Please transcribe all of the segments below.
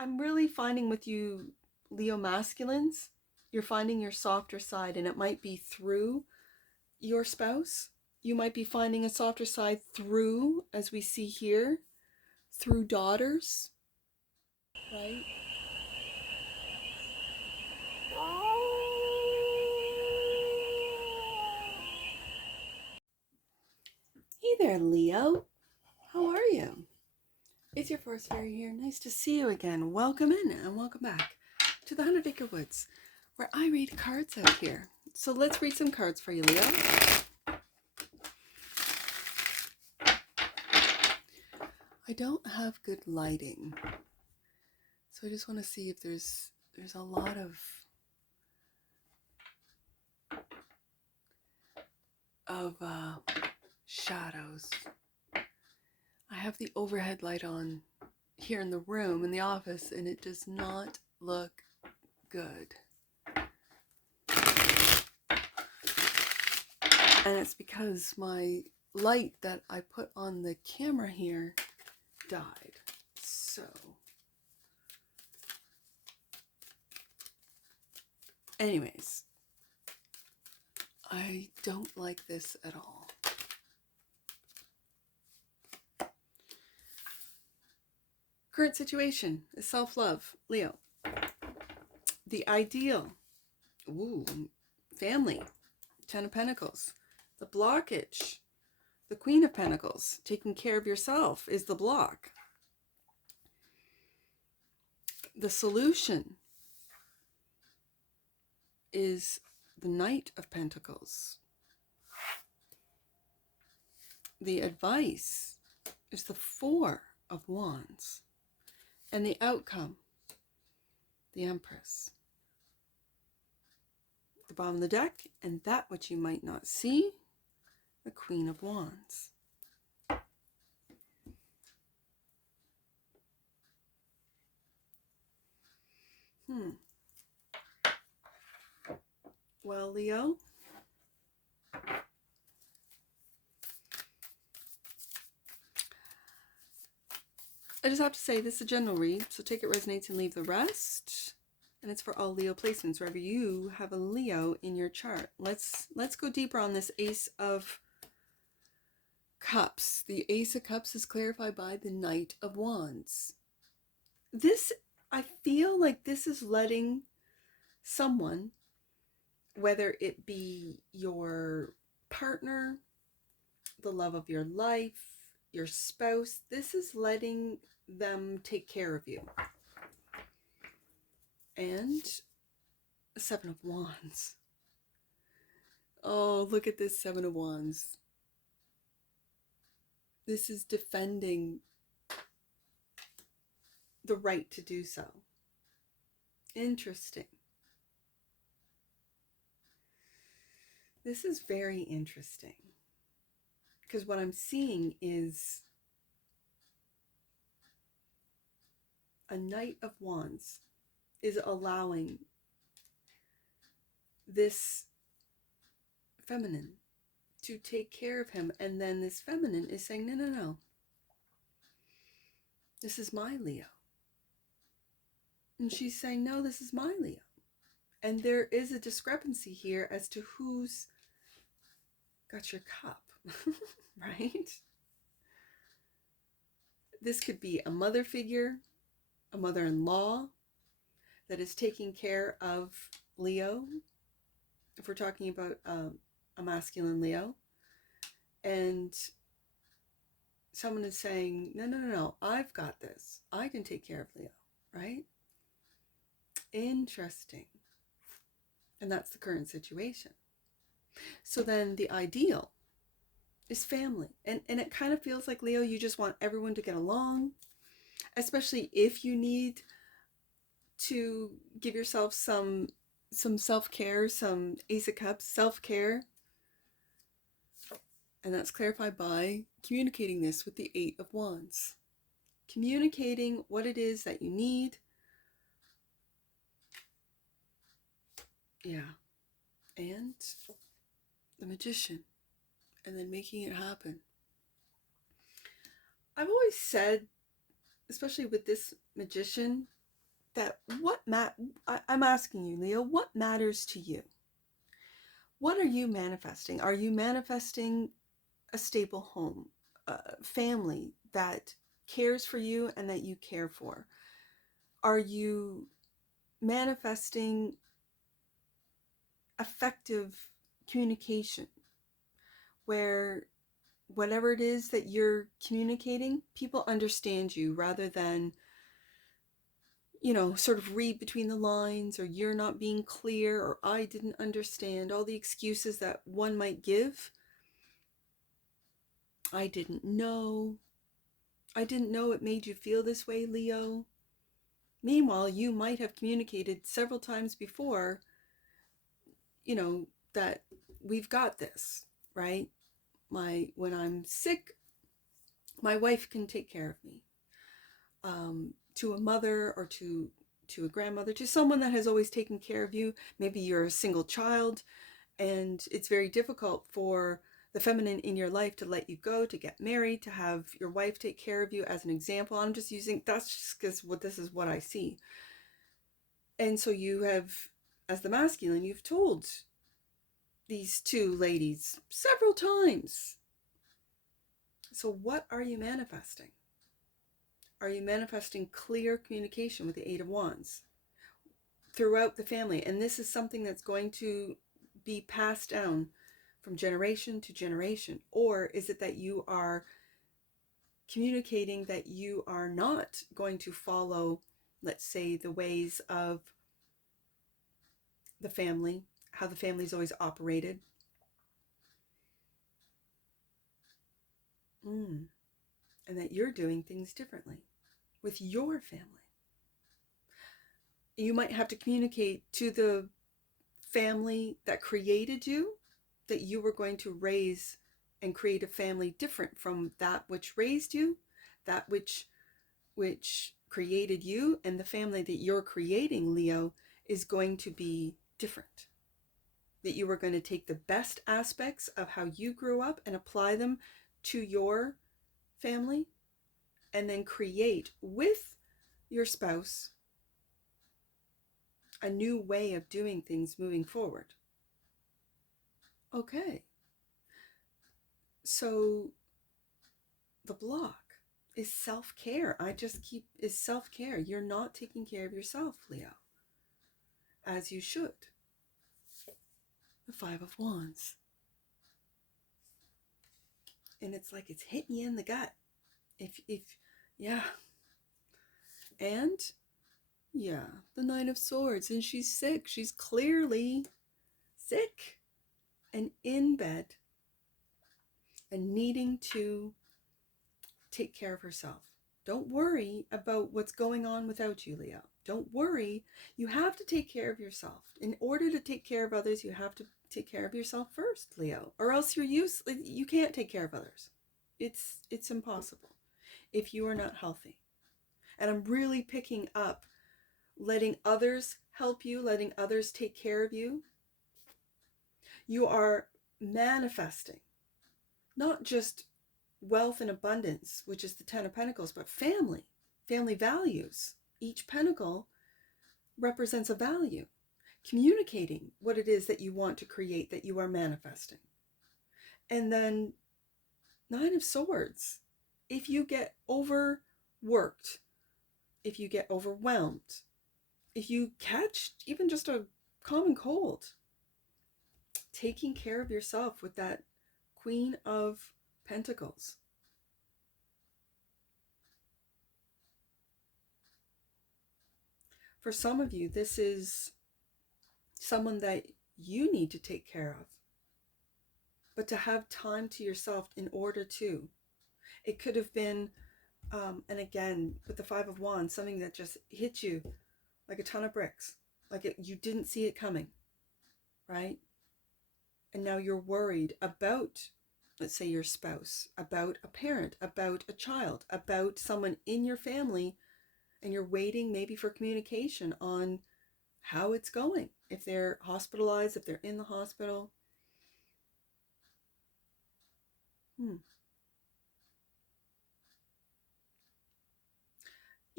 I'm really finding with you Leo masculines, you're finding your softer side, and it might be through your spouse. You might be finding a softer side through, as we see here, through daughters, right? Hey there, Leo. How are you? It's your first fairy here. Nice to see you again. Welcome in and welcome back to the 100 Acre Woods, where I read cards out here. So let's read some cards for you, Leo. I don't have good lighting, so I just want to see if there's a lot of shadows. I have the overhead light on here in the room, in the office, and it does not look good. And it's because my light that I put on the camera here died. So, anyways, I don't like this at all. Current situation is self-love, Leo. The ideal, family, 10 of Pentacles. The blockage, the Queen of Pentacles. Taking care of yourself is the block. The solution is the Knight of Pentacles. The advice is the Four of Wands. And the outcome, the Empress. The bottom of the deck, and that which you might not see, the Queen of Wands. Well, Leo, I just have to say this is a general read, so take it resonates and leave the rest. And it's for all Leo placements, wherever you have a Leo in your chart. Let's go deeper on this Ace of Cups. The Ace of Cups is clarified by the Knight of Wands. This, I feel like this is letting someone, whether it be your partner, the love of your life, your spouse, this is letting them take care of you. And Seven of Wands. Oh, look at this Seven of Wands. This is defending the right to do so. Interesting. This is very interesting. Because what I'm seeing is a Knight of Wands is allowing this feminine to take care of him, and then this feminine is saying, no, no, no, this is my Leo. And she's saying, no, this is my Leo. And there is a discrepancy here as to who's got your cup, right? This could be a mother figure, a mother-in-law that is taking care of Leo, if we're talking about a masculine Leo, and someone is saying, no, no, no, no, I've got this. I can take care of Leo, right? Interesting. And that's the current situation. So then the ideal is family. And it kind of feels like, Leo, you just want everyone to get along, especially if you need to give yourself some self-care, some Ace of Cups self-care. And that's clarified by communicating this with the Eight of Wands. Communicating what it is that you need. Yeah. And the Magician. And then making it happen. I've always said, especially with this Magician, that I'm asking you, Leo, what matters to you? What are you manifesting? Are you manifesting a stable home, a family that cares for you and that you care for? Are you manifesting effective communication where whatever it is that you're communicating, people understand you rather than, sort of read between the lines, or you're not being clear, or I didn't understand, all the excuses that one might give. I didn't know. I didn't know it made you feel this way, Leo. Meanwhile, you might have communicated several times before, that we've got this, right? When I'm sick, my wife can take care of me. To a mother, or to a grandmother, to someone that has always taken care of you. Maybe you're a single child and it's very difficult for the feminine in your life to let you go, to get married, to have your wife take care of you, as an example. I'm just using, that's just because this is what I see. And so you have, as the masculine, you've told these two ladies several times. So what are you manifesting? Are you manifesting clear communication with the Eight of Wands throughout the family? And this is something that's going to be passed down from generation to generation. Or is it that you are communicating that you are not going to follow, let's say, the ways of the family, how the family's always operated? And that you're doing things differently with your family. You might have to communicate to the family that created you that you were going to raise and create a family different from that which raised you, that which created you. And the family that you're creating, Leo, is going to be different. That you are going to take the best aspects of how you grew up and apply them to your family, and then create with your spouse a new way of doing things moving forward. Okay. So the block is self-care. Is self-care. You're not taking care of yourself, Leo, as you should. The Five of Wands. And it's like it's hitting you in the gut. Yeah. And yeah, the Nine of Swords. And she's sick. She's clearly sick and in bed and needing to take care of herself. Don't worry about what's going on without you, Leo. Don't worry. You have to take care of yourself. In order to take care of others, you have to take care of yourself first, Leo. Or else you can't take care of others. It's impossible if you are not healthy. And I'm really picking up letting others help you, letting others take care of you. You are manifesting not just wealth and abundance, which is the Ten of Pentacles, but family values. Each pentacle represents a value, communicating what it is that you want to create, that you are manifesting. And then Nine of Swords. If you get overworked, if you get overwhelmed, if you catch even just a common cold, taking care of yourself with that Queen of Pentacles. For some of you, this is someone that you need to take care of. But to have time to yourself in order to. It could have been, and again, with the Five of Wands, something that just hit you like a ton of bricks. Like you didn't see it coming, right? And now you're worried about, let's say, your spouse, about a parent, about a child, about someone in your family, and you're waiting maybe for communication on how it's going. If they're hospitalized, if they're in the hospital.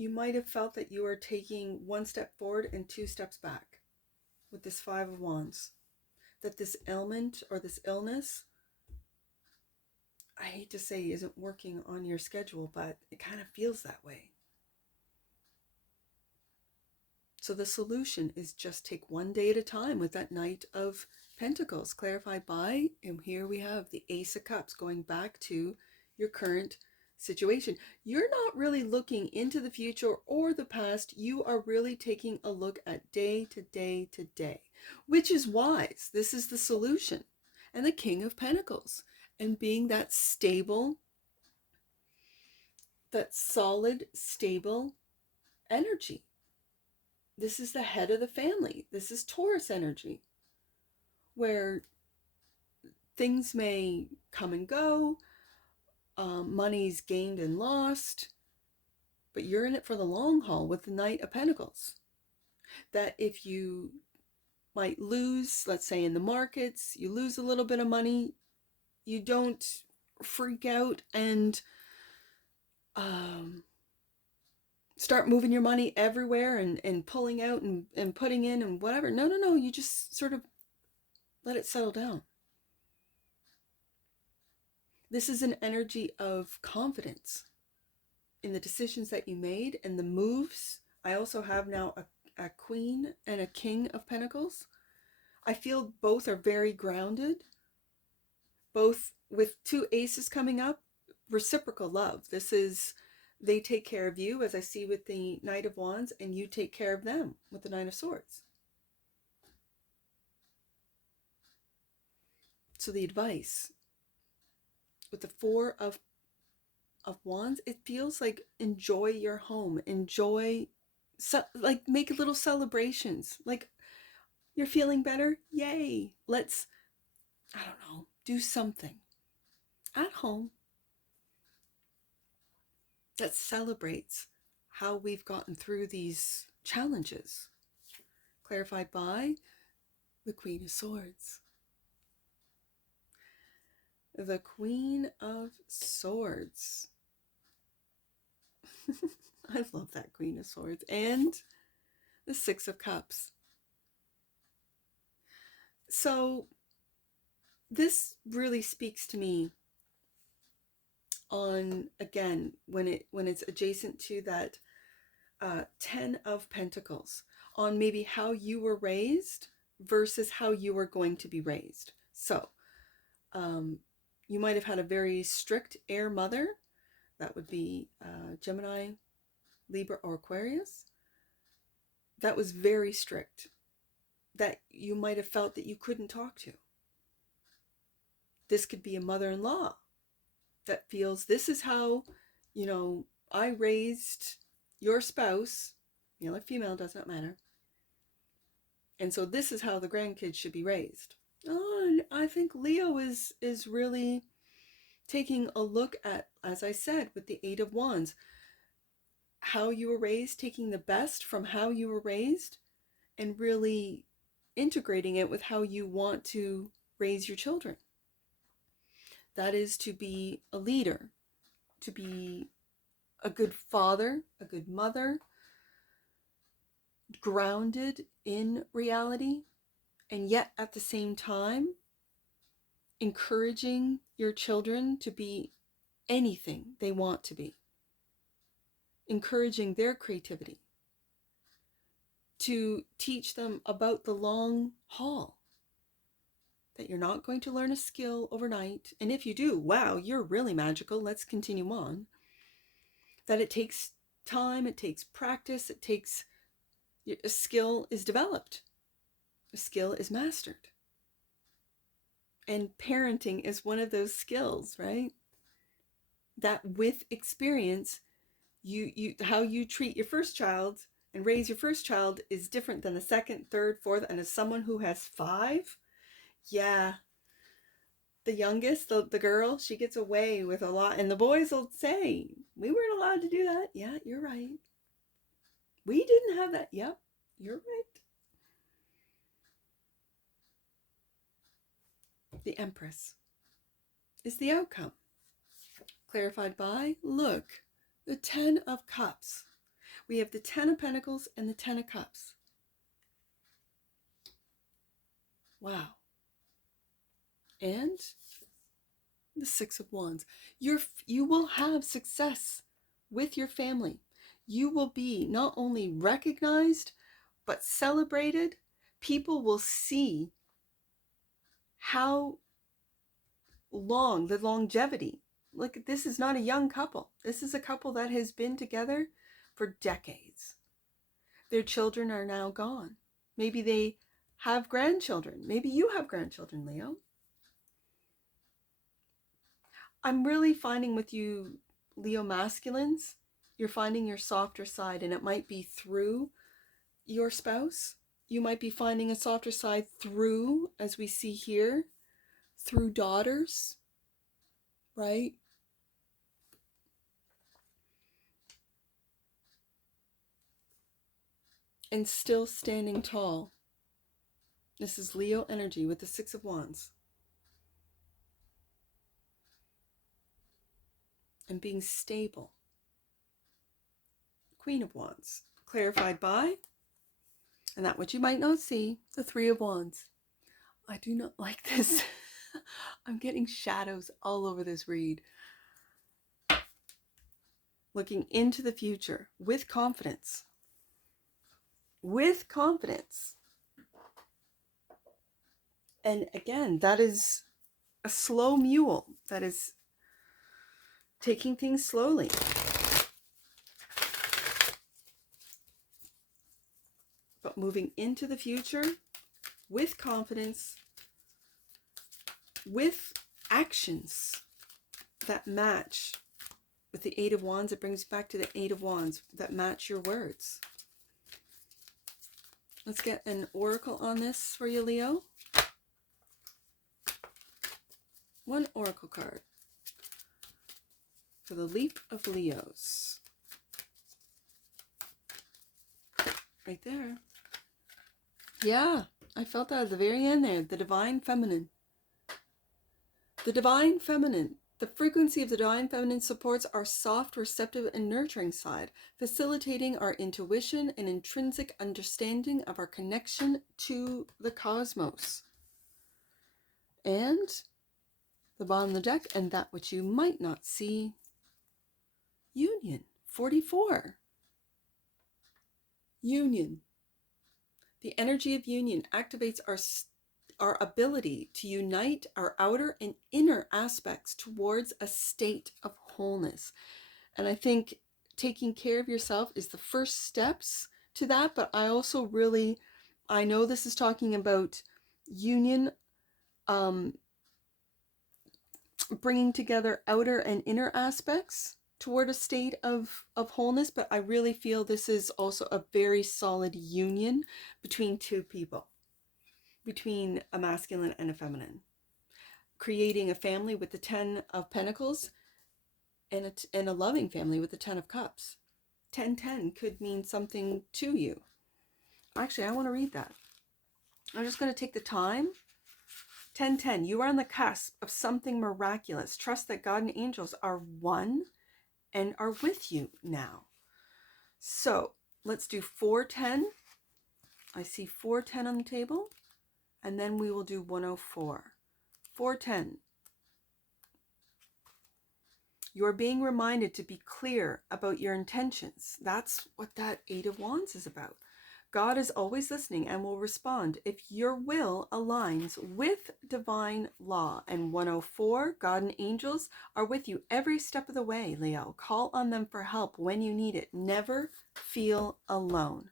you might have felt that you are taking one step forward and two steps back with this Five of Wands. That this ailment or this illness, I hate to say, isn't working on your schedule, but it kind of feels that way. So the solution is just take one day at a time with that Knight of Pentacles, clarified by, and here we have the Ace of Cups, going back to your current situation. You're not really looking into the future or the past. You are really taking a look at day to day to day, which is wise. This is the solution. And the King of Pentacles, and being that stable, that solid, stable energy. This is the head of the family. This is Taurus energy, where things may come and go, money's gained and lost, but you're in it for the long haul with the Knight of Pentacles. That if you might lose, let's say in the markets, you lose a little bit of money, you don't freak out and start moving your money everywhere and pulling out and putting in and whatever. No. You just sort of let it settle down. This is an energy of confidence in the decisions that you made and the moves. I also have now a Queen and a King of Pentacles. I feel both are very grounded. Both with two aces coming up, reciprocal love. This is, they take care of you, as I see with the Knight of Wands, and you take care of them with the Nine of Swords. So the advice with the Four of Wands, it feels like enjoy your home, enjoy, like make little celebrations, like you're feeling better, yay, let's, I don't know, do something at home that celebrates how we've gotten through these challenges. Clarified by the Queen of Swords. The Queen of Swords. I love that Queen of Swords. And the Six of Cups. So this really speaks to me on, again, when it's adjacent to that 10 of Pentacles, on maybe how you were raised versus how you are going to be raised. So you might have had a very strict air mother. That would be Gemini, Libra, or Aquarius. That was very strict, that you might have felt that you couldn't talk to. This could be a mother-in-law that feels, this is how, I raised your spouse, male or female, does not matter. And so this is how the grandkids should be raised. Oh, I think Leo is really taking a look at, as I said, with the Eight of Wands, how you were raised, taking the best from how you were raised and really integrating it with how you want to raise your children. That is to be a leader, to be a good father, a good mother, grounded in reality, and yet at the same time encouraging your children to be anything they want to be, encouraging their creativity, to teach them about the long haul, that you're not going to learn a skill overnight, and if you do, wow, you're really magical, let's continue on. That it takes time, it takes practice, it takes, a skill is developed, a skill is mastered. And parenting is one of those skills, right? That with experience, you how you treat your first child and raise your first child is different than the second, third, fourth, and as someone who has 5, yeah, the youngest, the girl, she gets away with a lot, and the boys will say, we weren't allowed to do that. Yeah, you're right. We didn't have that. Yep, you're right. The Empress is the outcome. Clarified by, look, the 10 of Cups. We have the 10 of Pentacles and the 10 of Cups. Wow. And the 6 of Wands. You will have success with your family. You will be not only recognized, but celebrated. People will see how long, the longevity. Look, this is not a young couple. This is a couple that has been together for decades. Their children are now gone. Maybe they have grandchildren. Maybe you have grandchildren, Leo. I'm really finding with you, Leo masculines, you're finding your softer side, and it might be through your spouse. You might be finding a softer side through, as we see here, through daughters, right? And still standing tall. This is Leo energy with the 6 of Wands. And being stable. Queen of Wands. Clarified by, and that which you might not see, the 3 of Wands. I do not like this. I'm getting shadows all over this read. Looking into the future with confidence. With confidence. And again, that is a slow mule. That is taking things slowly. But moving into the future with confidence, with actions that match. With the 8 of Wands, it brings back to the 8 of Wands, that match your words. Let's get an oracle on this for you, Leo. One oracle card for the leap of Leos. Right there. Yeah, I felt that at the very end there. The divine feminine. The divine feminine. The frequency of the divine feminine supports our soft, receptive, and nurturing side, facilitating our intuition and intrinsic understanding of our connection to the cosmos. And the bottom of the deck, and that which you might not see, union, 44. Union. The energy of union activates our ability to unite our outer and inner aspects towards a state of wholeness. And I think taking care of yourself is the first steps to that, but I also really, I know this is talking about union, bringing together outer and inner aspects toward a state of wholeness, but I really feel this is also a very solid union between two people, between a masculine and a feminine, creating a family with the 10 of Pentacles and a loving family with the 10 of Cups. 10-10 could mean something to you. Actually, I want to read that. I'm just going to take the time. 10-10, you are on the cusp of something miraculous. Trust that God and angels are one and are with you now. So let's do 410. I see 410 on the table, and then we will do 104. 410. You are being reminded to be clear about your intentions. That's what that 8 of Wands is about. God is always listening and will respond if your will aligns with divine law. And 104, God and angels are with you every step of the way, Leo. Call on them for help when you need it. Never feel alone.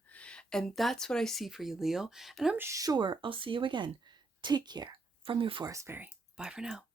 And that's what I see for you, Leo. And I'm sure I'll see you again. Take care. From your Forest Fairy. Bye for now.